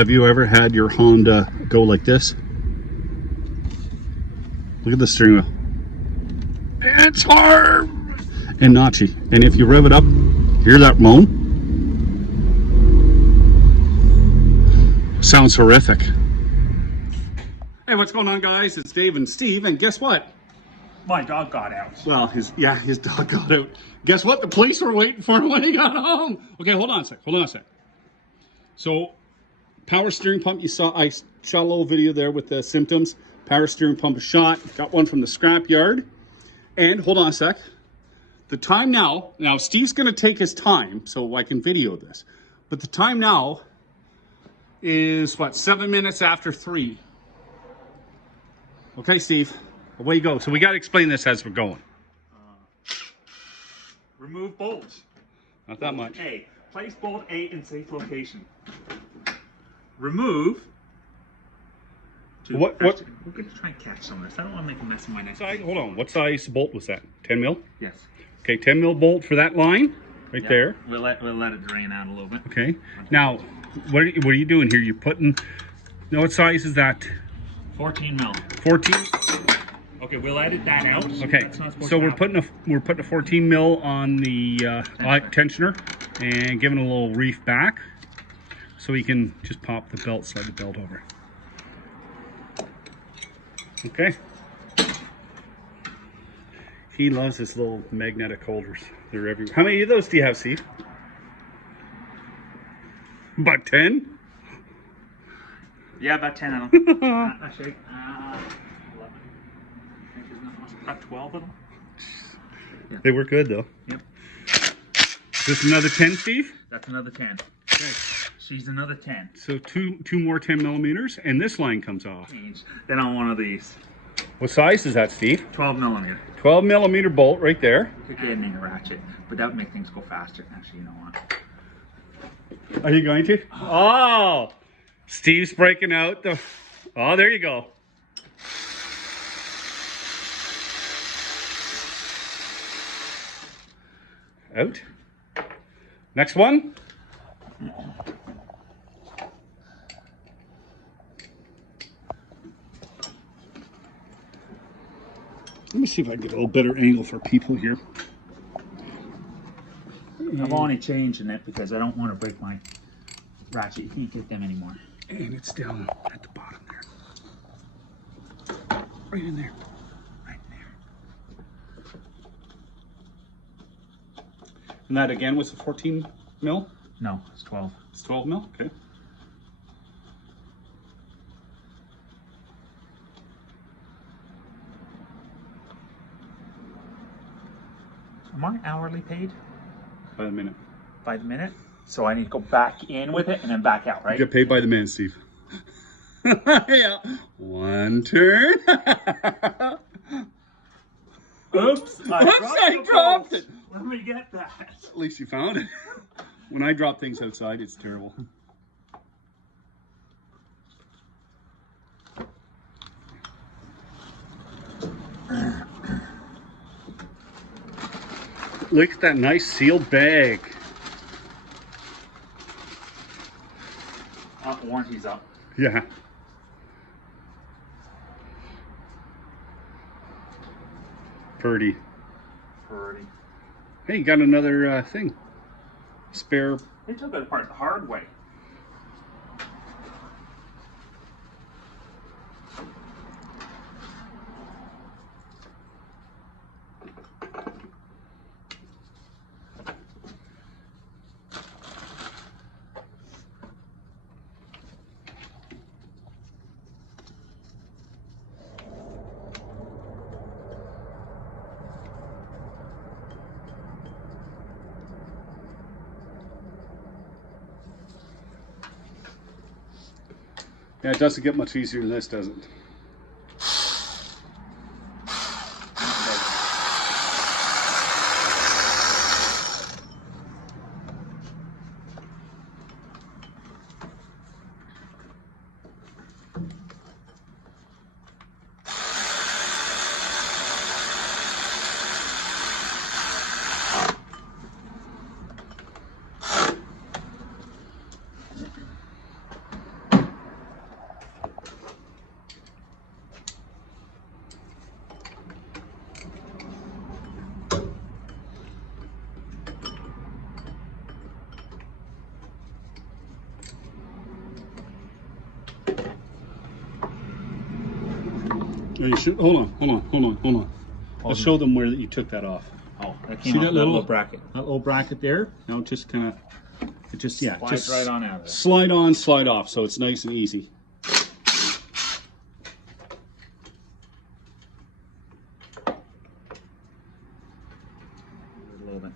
Have you ever had your Honda go like this? Look at the steering wheel. It's hard and notchy. And if you rev it up, hear that moan? Sounds horrific. Hey, what's going on, guys? It's Dave and Steve, and guess what? My dog got out. Well, his dog got out. Guess what? The police were waiting for him when he got home. Okay, hold on a sec. So, power steering pump, I shot a little video there with the symptoms. Power steering pump is shot. Got one from the scrap yard. And hold on a sec. The time now Steve's gonna take his time so I can video this. But the time now is what, 7 minutes after 3. Okay, Steve, away you go. So we got to explain this as we're going. Remove bolts. Not that much. A. Place bolt A in safe location. Remove. What? We're going to try and catch some of this. I don't want to make a mess of my neck. Hold on. What size bolt was that? 10 mil? Yes. Okay, 10 mil bolt for that line right there. We'll let it drain out a little bit. Okay. Now, what are you doing here? You're putting. No, what size is that? 14 mil. 14. Okay, we'll edit that out. Okay, so we're putting a 14 mil on the tensioner and giving a little reef back, so we can just pop the belt, slide the belt over. Okay. He loves his little magnetic holders. They're everywhere. How many of those do you have, Steve? About 10? Yeah, about 10 of them. Actually, 11. I think there's about 12 of them. Yeah. They work good, though. Yep. Is this another 10, Steve? That's another 10. Okay. She's another 10. So two more 10 millimeters, and this line comes off. Then on one of these. What size is that, Steve? 12 millimeter. 12 millimeter bolt right there. Could get in a ratchet, but that would make things go faster. Actually, you know what? Are you going to? Oh! Steve's breaking out the... Oh, there you go. Out. Next one. Let me see if I can get a little better angle for people here. I'm only changing it because I don't want to break my ratchet. You can't get them anymore. And it's down at the bottom there. Right in there. Right there. And that again was a 14 mil? No, it's 12. It's 12 mil? Okay. Am I hourly paid? By the minute. By the minute? So I need to go back in with it and then back out, right? You get paid by the man, Steve. Yeah. One turn. Oops! I dropped it. Let me get that. At least you found it. When I drop things outside, it's terrible. Look at that nice sealed bag. Warranty's up. Yeah. Purdy. Hey, you got another thing. Spare. They took it apart the hard way. Yeah, it doesn't get much easier than this, does it? Are you shoot? Hold on. I'll show them where you took that off. Oh, that came See off that that little bracket. That little bracket there? Now just kind of, Slides right on out of there. Slide on, slide off, so it's nice and easy. A little bit.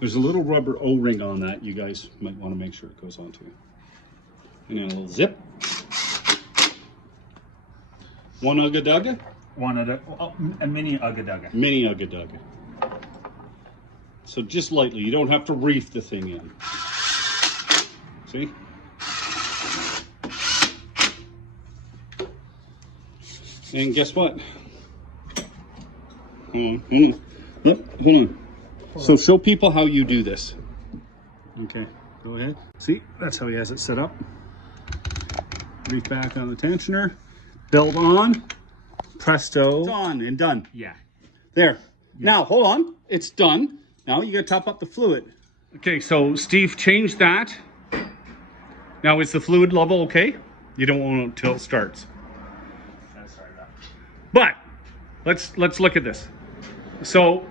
There's a little rubber O-ring on that. You guys might want to make sure it goes onto. And then a little zip. One Ugga Dugga? A mini Ugga Dugga. Mini Ugga Dugga. So just lightly. You don't have to reef the thing in. See? And guess what? Hold on. Yep, hold on. So show people how you do this. Okay, go ahead. See, that's how he has it set up. Reef back on the tensioner. Belt on. Presto. It's on and done. Yeah. There. Yeah. Now, hold on. It's done. Now you got to top up the fluid. Okay, so Steve changed that. Now is the fluid level okay? You don't want it until it starts. But let's look at this. So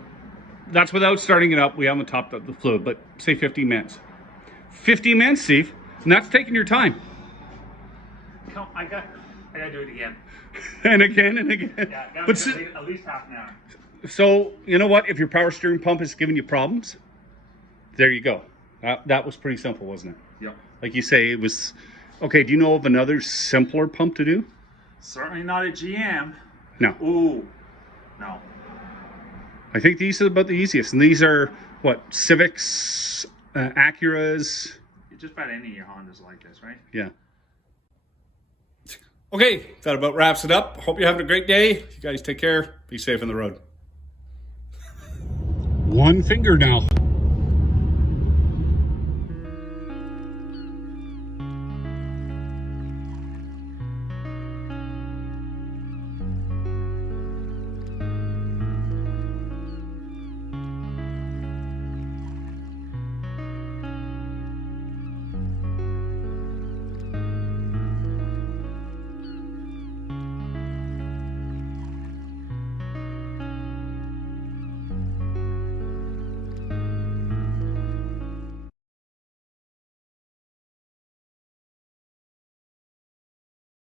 that's without starting it up. We haven't topped up the fluid, but say 15 minutes. 15 minutes, Steve, and that's taking your time. No, I got to do it again. And again and again. Yeah, but at least half an hour. So you know what? If your power steering pump is giving you problems, there you go. That was pretty simple, wasn't it? Yep. Like you say, it was. Okay, do you know of another simpler pump to do? Certainly not a GM. No. Ooh, no. I think these are about the easiest. And these are, what, Civics, Acuras? Just about any of your Hondas like this, right? Yeah. Okay, that about wraps it up. Hope you're having a great day. You guys take care. Be safe on the road. One finger now.